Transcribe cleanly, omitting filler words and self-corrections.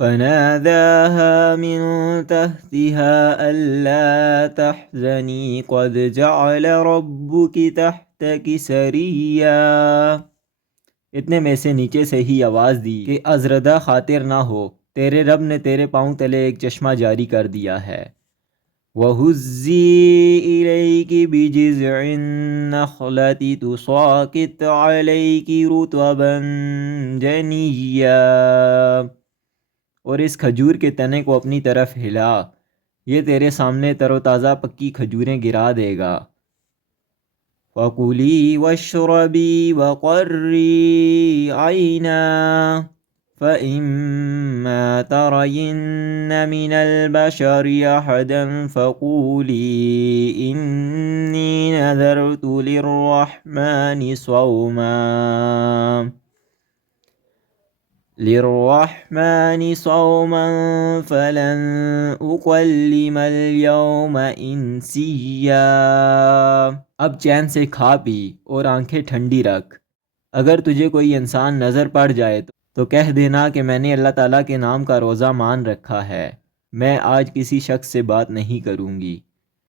فناداها من تحتها ألا تحزني قد جعل ربك تحتك سريا، اتنے میں سے نیچے سے ہی آواز دی کہ ازردہ خاطر نہ ہو، تیرے رب نے تیرے پاؤں تلے ایک چشمہ جاری کر دیا ہے۔ وَهُزِّي إِلَيْكِ بِجِذْعِ النَّخْلَةِ تُسَاقِطْ عَلَيْكِ رُطَبًا جَنِيًّا، اور اس کھجور کے تنے کو اپنی طرف ہلا، یہ تیرے سامنے تر و تازہ پکی کھجوریں گرا دے گا۔ وَكُلِي وَاشْرَبِي وَقَرِّي عَيْنًا فَإِمَّا تَرَيِنَّ مِنَ الْبَشَرِ أَحَدًا فَقُولِي إِنِّي نَذَرْتُ لِلرَّحْمَنِ صَوْمًا فَلَنْ أُكَلِّمَ الْيَوْمَ إِنْسِيًّا، اب چین سے کھا پی اور آنکھیں ٹھنڈی رکھ، اگر تجھے کوئی انسان نظر پڑ جائے تو کہہ دینا کہ میں نے اللہ تعالیٰ کے نام کا روزہ مان رکھا ہے، میں آج کسی شخص سے بات نہیں کروں گی۔